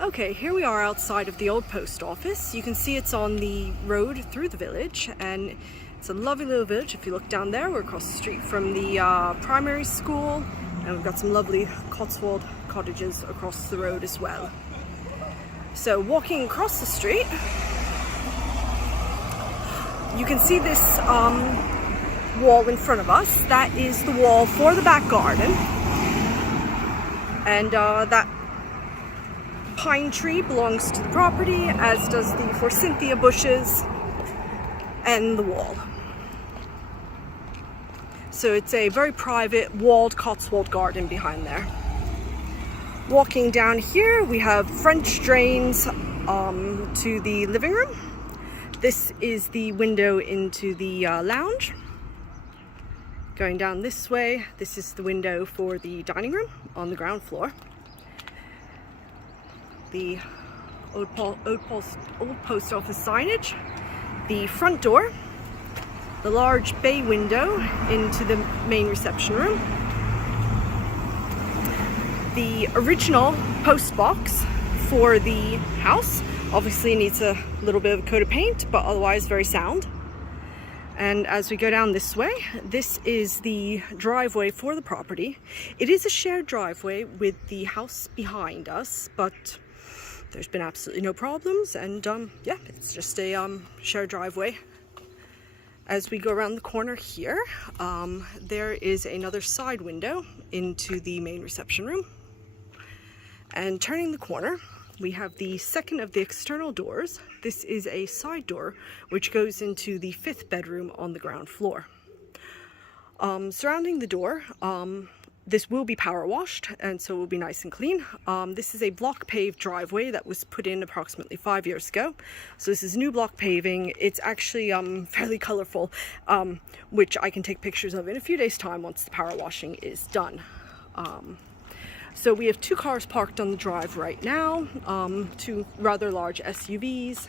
Okay, here we are outside of the old post office. You can see it's on the road through the village, and it's a lovely little village. If you look down there, we're across the street from the primary school, and we've got some lovely Cotswold cottages across the road as well. So walking across the street, you can see this wall in front of us. That is the wall for the back garden, and that pine tree belongs to the property, as does the forsythia bushes and the wall. So it's a very private walled Cotswold garden behind there. Walking down here, we have French drains to the living room. This is the window into the lounge. Going down this way, this is the window for the dining room on the ground floor. The old post office signage, the front door, the large bay window into the main reception room, the original post box for the house. Obviously needs a little bit of a coat of paint, but otherwise very sound. And as we go down this way, this is the driveway for the property. It is a shared driveway with the house behind us, but there's been absolutely no problems, and yeah, it's just a shared driveway. As we go around the corner here, there is another side window into the main reception room. And turning the corner, we have the second of the external doors. This is a side door which goes into the 5th bedroom on the ground floor. Surrounding the door, this will be power washed, and so it will be nice and clean. This is a block paved driveway that was put in approximately 5 years ago. So this is new block paving. It's actually fairly colorful, which I can take pictures of in a few days' time once the power washing is done. So we have 2 cars parked on the drive right now, 2 rather large SUVs,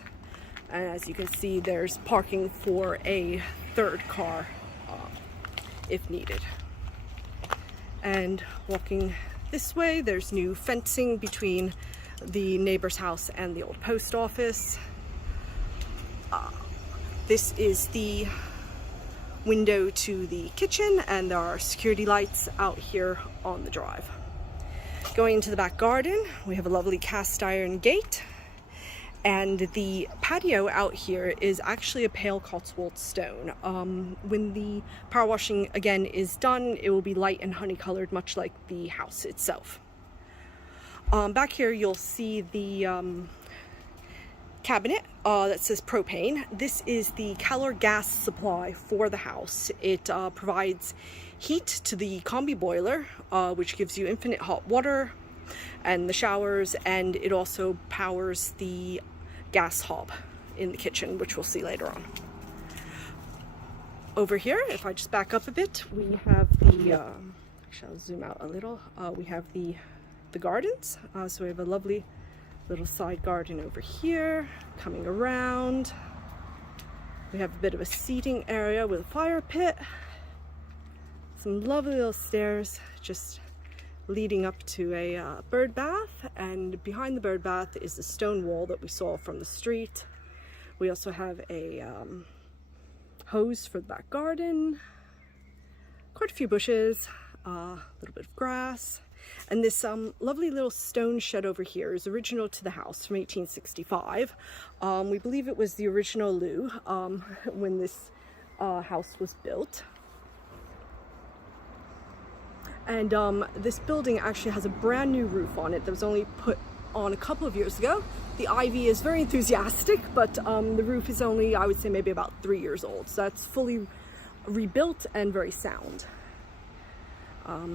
and as you can see, there's parking for a 3rd car if needed. And walking this way, there's new fencing between the neighbor's house and the old post office. This is the window to the kitchen, and there are security lights out here on the drive. Going into the back garden, we have a lovely cast iron gate, and the patio out here is actually a pale Cotswold stone. When the power washing again is done, it will be light and honey colored, much like the house itself. Back here you'll see the cabinet that says propane. This is the Keller gas supply for the house. It provides heat to the combi boiler, which gives you infinite hot water and the showers, and it also powers the gas hob in the kitchen, which we'll see later on. Over here, if I just back up a bit, we have the actually I'll zoom out a little. We have the gardens. So we have a lovely little side garden over here. Coming around, we have a bit of a seating area with a fire pit, some lovely little stairs just leading up to a bird bath, and behind the bird bath is the stone wall that we saw from the street. We also have a hose for the back garden, quite a few bushes, a little bit of grass, and this lovely little stone shed over here is original to the house from 1865. We believe it was the original loo when this house was built. And this building actually has a brand new roof on it that was only put on a couple of years ago. The ivy is very enthusiastic, but the roof is only, I would say, maybe about 3 years old. So that's fully rebuilt and very sound. Yeah,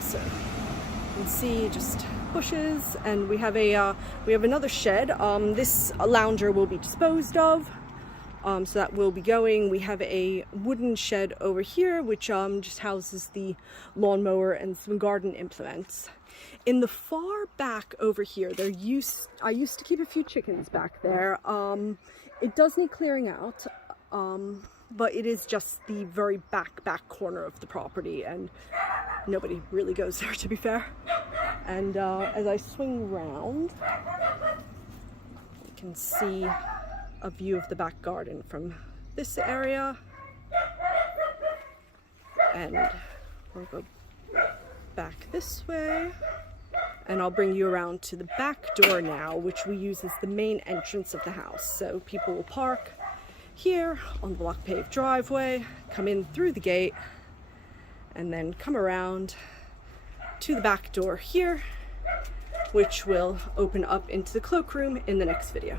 so you can see just bushes, and we have another shed. This lounger will be disposed of. So that will be going. We have a wooden shed over here, which just houses the lawnmower and some garden implements. In the far back over here, I used to keep a few chickens back there. It does need clearing out, but it is just the very back corner of the property, and nobody really goes there, to be fair. And as I swing round, you can see a view of the back garden from this area. And we'll go back this way. And I'll bring you around to the back door now, which we use as the main entrance of the house. So people will park here on the block paved driveway, come in through the gate, and then come around to the back door here, which will open up into the cloakroom in the next video.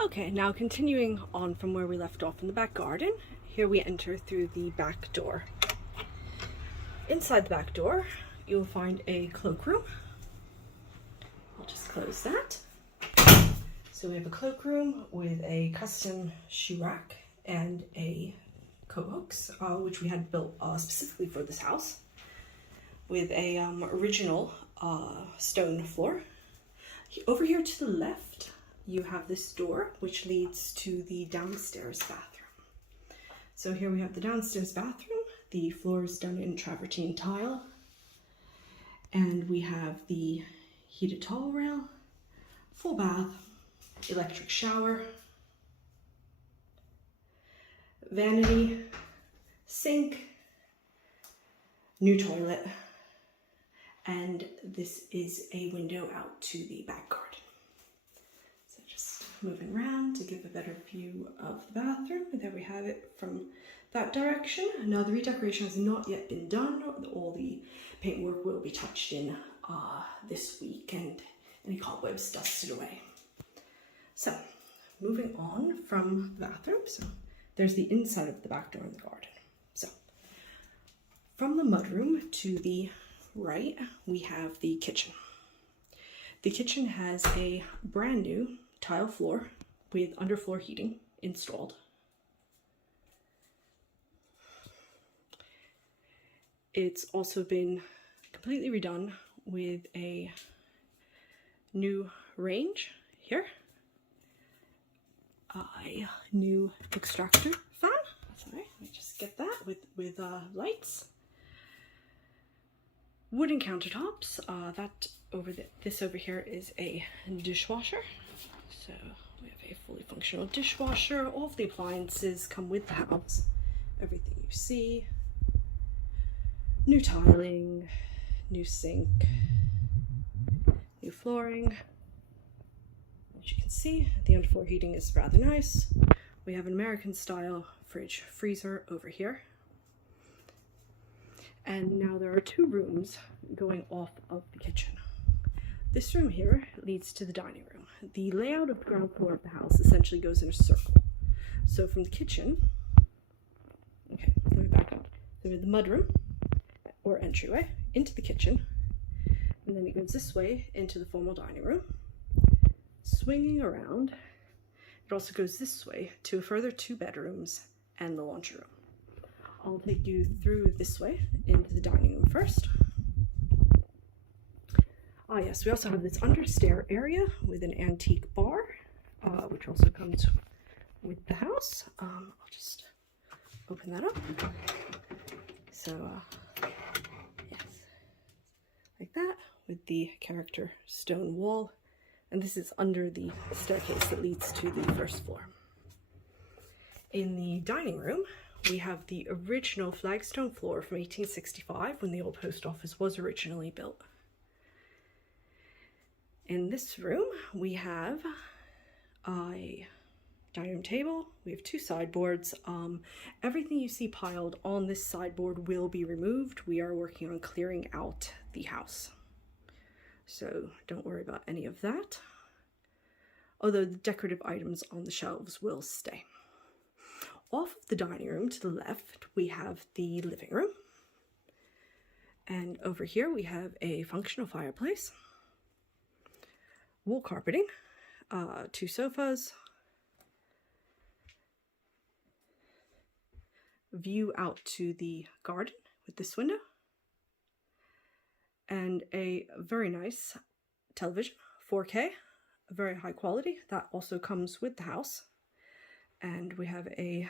Okay, now continuing on from where we left off in the back garden, here we enter through the back door. Inside the back door, you'll find a cloakroom. I'll just close that. So we have a cloakroom with a custom shoe rack and a coat hooks, which we had built specifically for this house, with a original stone floor. Over here to the left, you have this door, which leads to the downstairs bathroom. So here we have the downstairs bathroom. The floor is done in travertine tile. And we have the heated towel rail, full bath, electric shower, vanity, sink, new toilet, and this is a window out to the back garden. So just moving around to give a better view of the bathroom. And there we have it from that direction. Now the redecoration has not yet been done. All the paintwork will be touched in this week and any cobwebs dusted away. So moving on from the bathroom, so there's the inside of the back door in the garden. So from the mudroom to the right, we have the kitchen. The kitchen has a brand new tile floor with underfloor heating installed. It's also been completely redone with a new range here, a new extractor fan. Sorry, let me just get that with lights. Wooden countertops. This over here is a dishwasher. So we have a fully functional dishwasher. All of the appliances come with the house. Everything you see. New tiling, new sink, new flooring. As you can see, the underfloor heating is rather nice. We have an American style fridge freezer over here. And now there are two rooms going off of the kitchen. This room here leads to the dining room. The layout of the ground floor of the house essentially goes in a circle. So from the kitchen, okay, let me back up. So we have the mudroom, or entryway, into the kitchen, and then it goes this way into the formal dining room, swinging around. It also goes this way to a further 2 bedrooms and the laundry room. I'll take you through this way into the dining room first. Ah yes, we also have this understair area with an antique bar, which also comes with the house. I'll just open that up. So yes, like that, with the character stone wall, and this is under the staircase that leads to the first floor. In the dining room, we have the original flagstone floor from 1865, when the old post office was originally built. In this room, we have a dining room table. We have 2 sideboards. Everything you see piled on this sideboard will be removed. We are working on clearing out the house, so don't worry about any of that. Although the decorative items on the shelves will stay. Off of the dining room to the left, we have the living room. And over here we have a functional fireplace, wool carpeting, 2 sofas, view out to the garden with this window, and a very nice television, 4K, very high quality, that also comes with the house. And we have a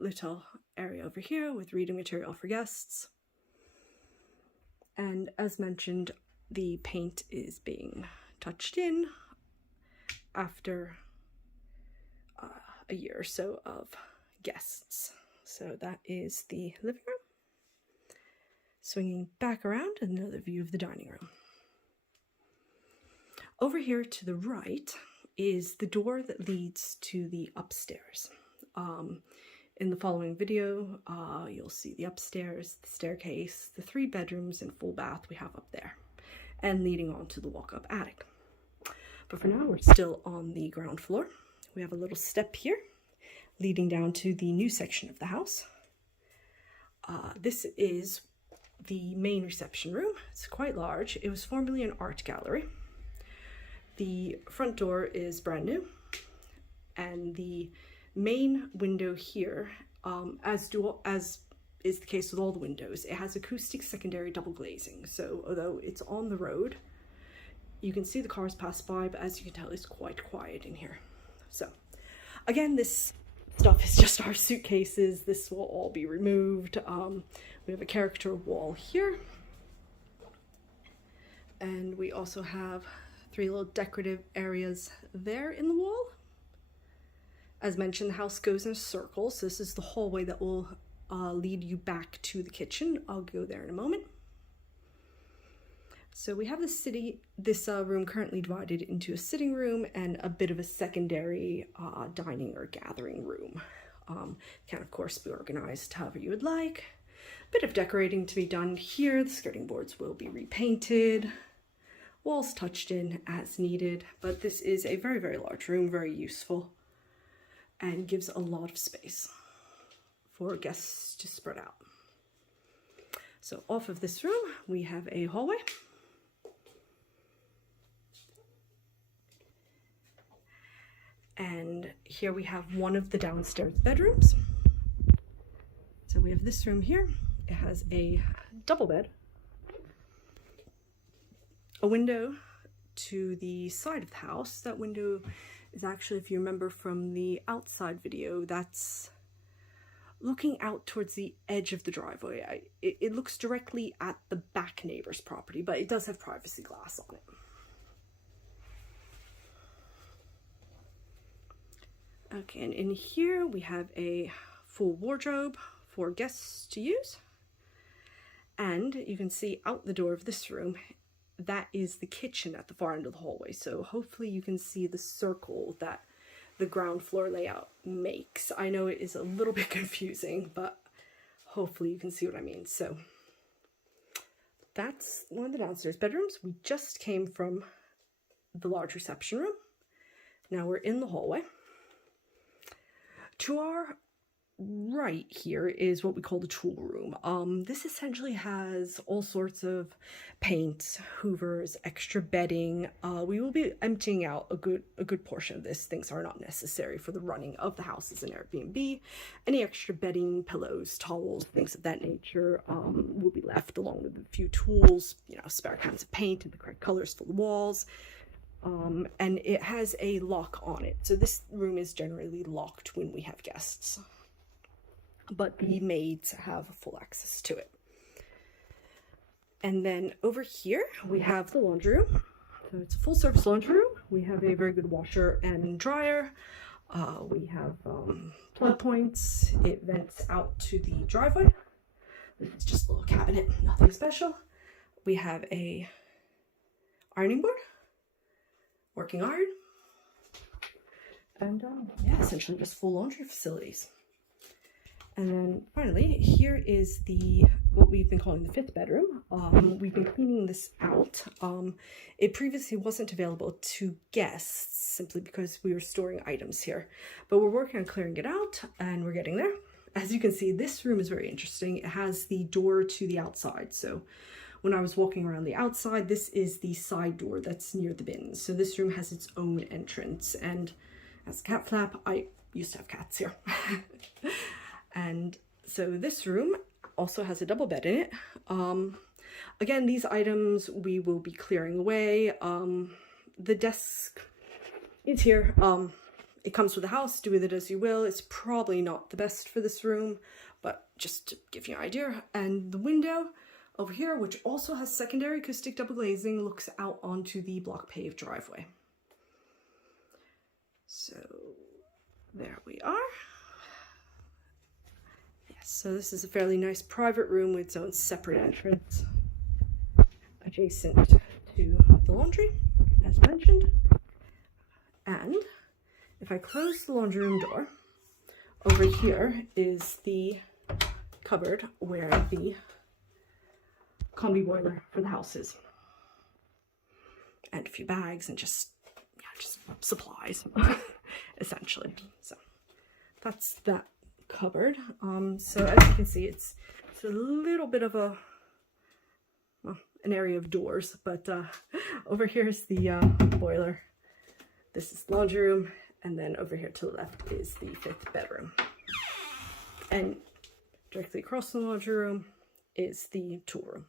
little area over here with reading material for guests. And as mentioned, the paint is being touched in after a year or so of guests. So that is the living room. Swinging back around, another view of the dining room. Over here to the right is the door that leads to the upstairs. In the following video, you'll see the upstairs, the staircase, the 3 bedrooms and full bath we have up there, and leading on to the walk-up attic. But for now, we're still on the ground floor. We have a little step here, leading down to the new section of the house. This is the main reception room. It's quite large. It was formerly an art gallery. The front door is brand new, and the main window here, as is the case with all the windows, it has acoustic secondary double glazing. So although it's on the road, you can see the cars pass by, but as you can tell, it's quite quiet in here. So again, this stuff is just our suitcases. This will all be removed. We have a character wall here, and we also have 3 little decorative areas there in the wall. As mentioned, the house goes in a circle, so this is the hallway that will lead you back to the kitchen. I'll go there in a moment. So we have this room currently divided into a sitting room and a bit of a secondary dining or gathering room. Can of course be organized however you would like. A bit of decorating to be done here. The skirting boards will be repainted. Walls touched in as needed, but this is a very, very large room, very useful, and gives a lot of space for guests to spread out. So off of this room, we have a hallway. And here we have one of the downstairs bedrooms. So we have this room here. It has a double bed, a window to the side of the house. That window is actually, if you remember from the outside video, that's looking out towards the edge of the driveway. It looks directly at the back neighbor's property, but it does have privacy glass on it. Okay, and in here we have a full wardrobe for guests to use. And you can see out the door of this room, that is the kitchen at the far end of the hallway. So hopefully you can see the circle that the ground floor layout makes. I know it is a little bit confusing, but hopefully you can see what I mean. So that's one of the downstairs bedrooms. We just came from the large reception room. Now we're in the hallway. To our right here is what we call the tool room. This essentially has all sorts of paint, hoovers, extra bedding. We will be emptying out a good portion of this. Things are not necessary for the running of the house as an Airbnb. Any extra bedding, pillows, towels, things of that nature will be left, along with a few tools, spare cans of paint and the correct colors for the walls. And it has a lock on it. So this room is generally locked when we have guests, but the maids have full access to it. And then over here we have the laundry room. So it's a full service laundry room. We have a very good washer and dryer. We have plug points. It vents out to the driveway. This is just a little cabinet, nothing special. We have a ironing board, working iron, and yeah, essentially just full laundry facilities. And then finally, here is what we've been calling the 5th bedroom. We've been cleaning this out. It previously wasn't available to guests simply because we were storing items here, but we're working on clearing it out and we're getting there. As you can see, this room is very interesting. It has the door to the outside. So when I was walking around the outside, this is the side door that's near the bins. So this room has its own entrance, and as a cat flap, I used to have cats here. And so this room also has a double bed in it. Again, these items we will be clearing away. The desk is here. It comes with the house, do with it as you will. It's probably not the best for this room, but just to give you an idea. And the window, over here, which also has secondary acoustic double glazing, looks out onto the block paved driveway. So there we are. Yes, so this is a fairly nice private room with its own separate entrance, adjacent to the laundry, as mentioned. And if I close the laundry room door, over here is the cupboard where the combi boiler for the house is. And a few bags and just supplies, essentially. So that's that cupboard. So as you can see, it's a little bit of a, well, an area of doors, but over here is the boiler. This is the laundry room, and then over here to the left is the 5th bedroom. And directly across from the laundry room is the tool room.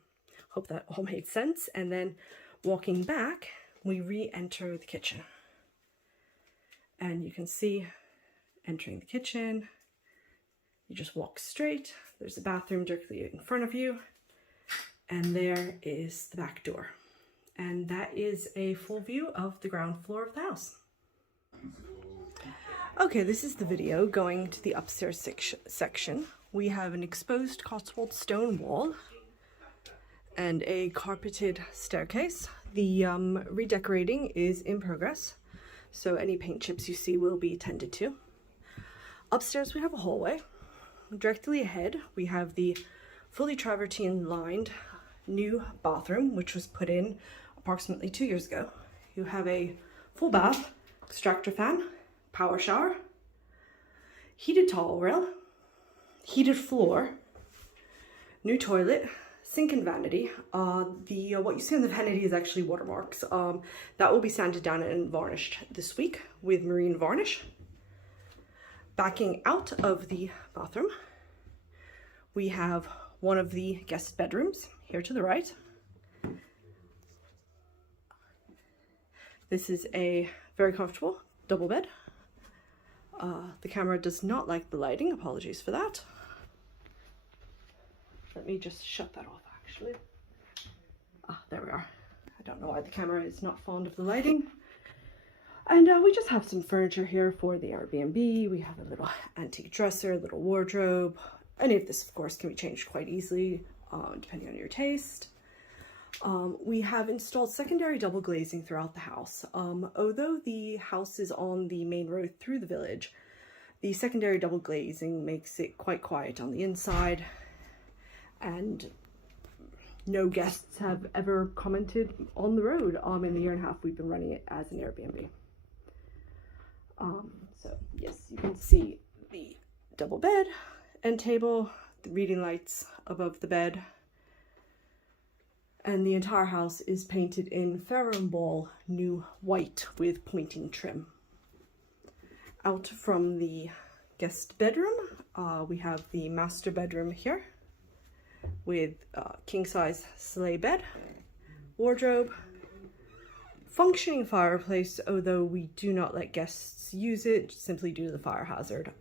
Hope that all made sense. And then walking back, we re-enter the kitchen. And you can see entering the kitchen, you just walk straight. There's a bathroom directly in front of you. And there is the back door. And that is a full view of the ground floor of the house. Okay, this is the video going to the upstairs section. We have an exposed Cotswold stone wall and a carpeted staircase. The redecorating is in progress, so any paint chips you see will be tended to. Upstairs we have a hallway. Directly ahead we have the fully travertine lined new bathroom, which was put in approximately 2 years ago. You have a full bath, extractor fan, power shower, heated towel rail, heated floor, new toilet, sink and vanity. What you see on the vanity is actually watermarks. That will be sanded down and varnished this week with marine varnish. Backing out of the bathroom, we have one of the guest bedrooms here to the right. This is a very comfortable double bed. The camera does not like the lighting, apologies for that. Let me just shut that off actually. There we are. I don't know why the camera is not fond of the lighting. And we just have some furniture here for the Airbnb. We have a little antique dresser, a little wardrobe. Any of this, of course, can be changed quite easily, depending on your taste. We have installed secondary double glazing throughout the house. Although the house is on the main road through the village, the secondary double glazing makes it quite quiet on the inside, and no guests have ever commented on the road in the year and a half we've been running it as an Airbnb. So yes, you can see the double bed, end table, the reading lights above the bed, and the entire house is painted in Farrow & Ball new white with pointing trim. Out from the guest bedroom, we have the master bedroom here with king-size sleigh bed, wardrobe, functioning fireplace, although we do not let guests use it simply due to the fire hazard.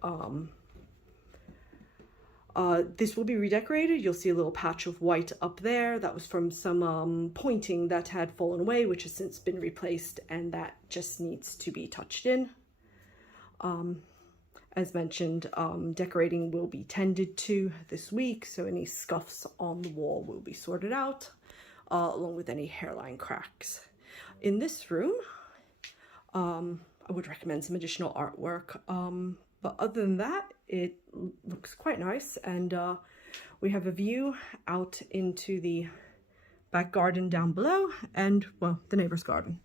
This will be redecorated. You'll see a little patch of white up there. That was from some pointing that had fallen away, which has since been replaced, and that just needs to be touched in. As mentioned, decorating will be tended to this week, so any scuffs on the wall will be sorted out, along with any hairline cracks. In this room, I would recommend some additional artwork, but other than that, it looks quite nice, and we have a view out into the back garden down below, and, well, the neighbor's garden.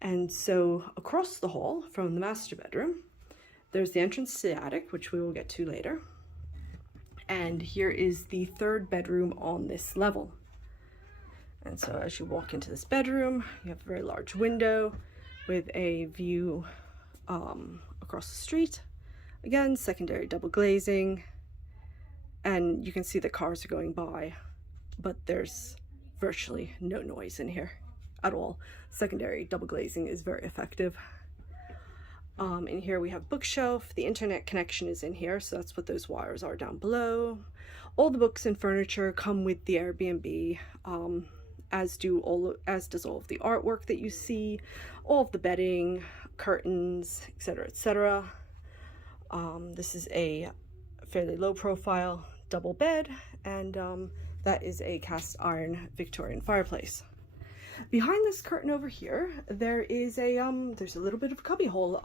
And so across the hall from the master bedroom, there's the entrance to the attic, which we will get to later. And here is the 3rd bedroom on this level. And so as you walk into this bedroom, you have a very large window with a view across the street. Again, secondary double glazing. And you can see the cars are going by, but there's virtually no noise in here at all. Secondary double glazing is very effective. In here we have bookshelf. The internet connection is in here, so that's what those wires are down below. All the books and furniture come with the Airbnb, as does all of the artwork that you see, all of the bedding, curtains, etc., etc. This is a fairly low profile double bed, and that is a cast iron Victorian fireplace. Behind this curtain over here, there is there's a little bit of a cubby hole,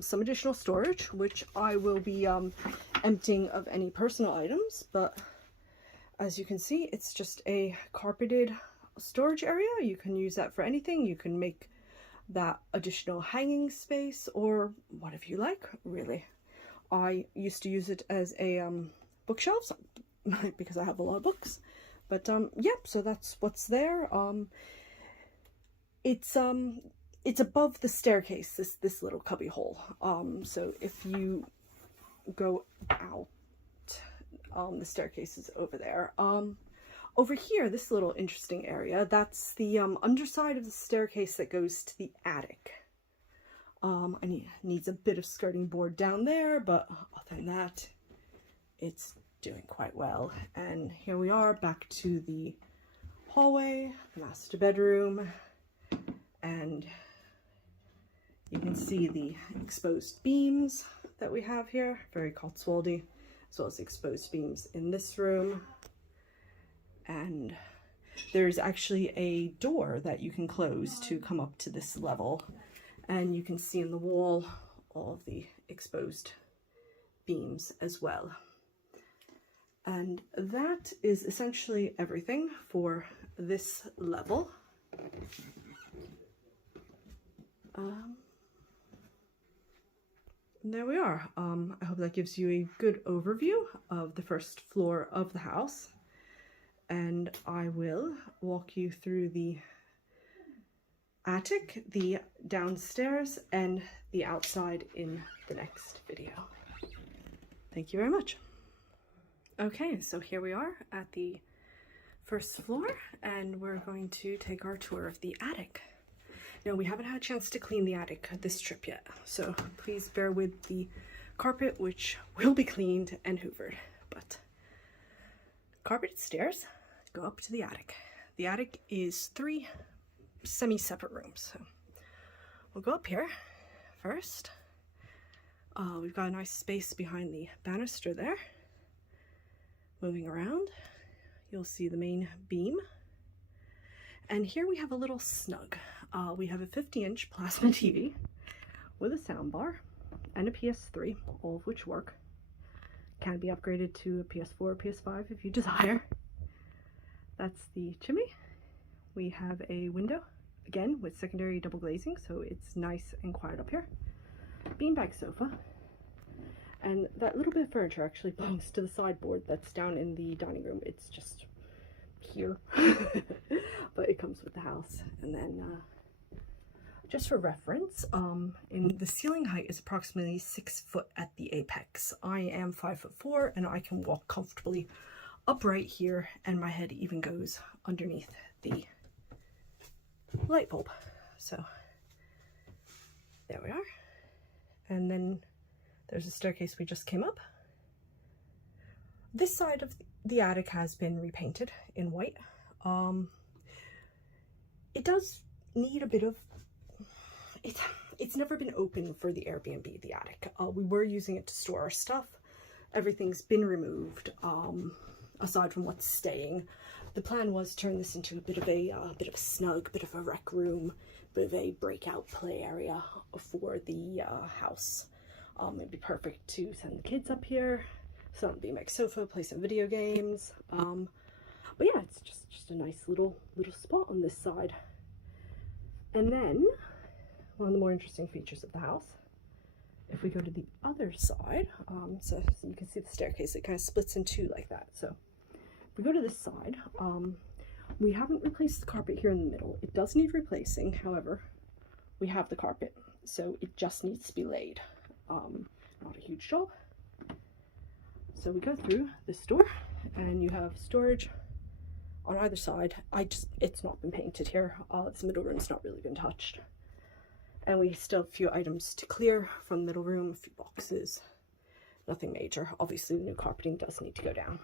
some additional storage, which I will be emptying of any personal items. But as you can see, it's just a carpeted storage area. You can use that for anything. You can make that additional hanging space or whatever you like, really. I used to use it as a bookshelf because I have a lot of books. But yep, so that's what's there. It's above the staircase, this little cubby hole. So if you go out, the staircase is over there. Over here, this little interesting area, that's the underside of the staircase that goes to the attic. Needs a bit of skirting board down there, but other than that, it's doing quite well. And here we are back to the hallway, the master bedroom. And you can see the exposed beams that we have here, very Cotswoldy, as well as exposed beams in this room. And there's actually a door that you can close to come up to this level. And you can see in the wall all of the exposed beams as well. And that is essentially everything for this level. There we are. I hope that gives you a good overview of the first floor of the house, and I will walk you through the attic, the downstairs, and the outside in the next video. Thank you very much. Okay, so here we are at the first floor, and we're going to take our tour of the attic. Now, we haven't had a chance to clean the attic this trip yet, so please bear with the carpet, which will be cleaned and hoovered. But carpeted stairs go up to the attic. The attic is 3 semi-separate rooms. So we'll go up here first. We've got a nice space behind the banister there. Moving around, you'll see the main beam. And here we have a little snug. We have a 50-inch plasma TV with a soundbar and a PS3, all of which work. Can be upgraded to a PS4 or PS5 if you desire. That's the chimney. We have a window, again with secondary double glazing, so it's nice and quiet up here. Beanbag sofa. And that little bit of furniture actually belongs to the sideboard that's down in the dining room. It's just here, but it comes with the house. And then just for reference, in the ceiling height is approximately 6 foot at the apex. I am 5'4" and I can walk comfortably upright here, and my head even goes underneath the light bulb. So there we are. And then there's a staircase we just came up. This side of the attic has been repainted in white. It does need a bit of, it's never been open for the Airbnb, the attic. We were using it to store our stuff. Everything's been removed, aside from what's staying. The plan was to turn this into a bit of a snug, bit of a rec room, bit of a breakout play area for the house. It'd be perfect to send the kids up here, sit on the BMX sofa, play some video games. But yeah, it's just a nice little spot on this side. And then one of the more interesting features of the house, if we go to the other side, so you can see the staircase, it kind of splits in two like that. So if we go to this side, we haven't replaced the carpet here in the middle. It does need replacing, however, we have the carpet, so it just needs to be laid. Not a huge job. So we go through this door, and you have storage on either side. It's not been painted here. This middle room's not really been touched. And we still have a few items to clear from the middle room, a few boxes, nothing major. Obviously the new carpeting does need to go down.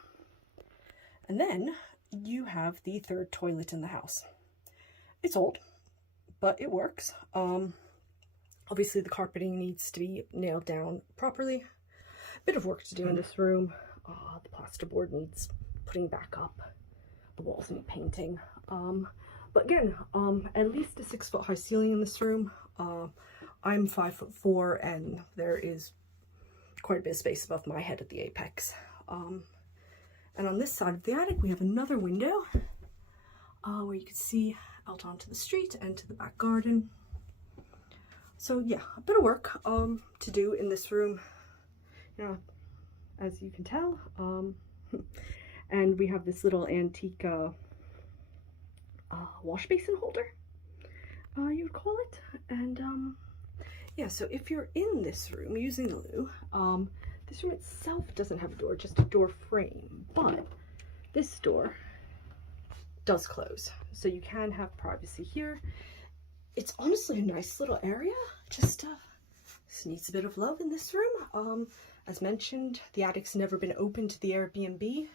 And then you have the third toilet in the house. It's old, but it works. Obviously the carpeting needs to be nailed down properly. Bit of work to do in this room. The plasterboard needs putting back up. The walls need painting. But again, at least a 6-foot high ceiling in this room. I'm 5'4", and there is quite a bit of space above my head at the apex. And on this side of the attic, we have another window where you can see out onto the street and to the back garden. So yeah, a bit of work to do in this room, you know, as you can tell. And we have this little antique wash basin holder, you would call it. And yeah, so if you're in this room using the loo, this room itself doesn't have a door, just a door frame, but this door does close, so you can have privacy here. It's honestly a nice little area, just needs a bit of love in this room. As mentioned, the attic's never been open to the Airbnb.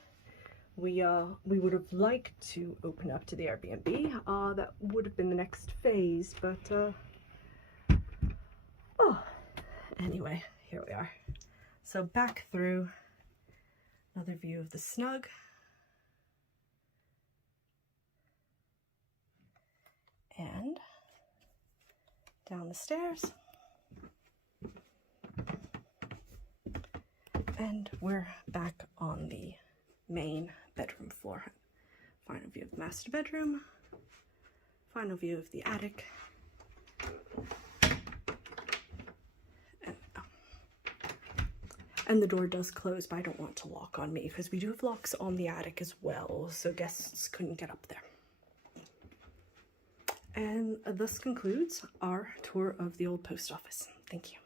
We would have liked to open up to the Airbnb. That would have been the next phase, but oh, anyway, here we are. So back through, another view of the snug. And down the stairs. And we're back on the main bedroom floor. Final view of the master bedroom. Final view of the attic. And the door does close, but I don't want to lock on me because we do have locks on the attic as well, so guests couldn't get up there. And thus concludes our tour of the old post office. Thank you.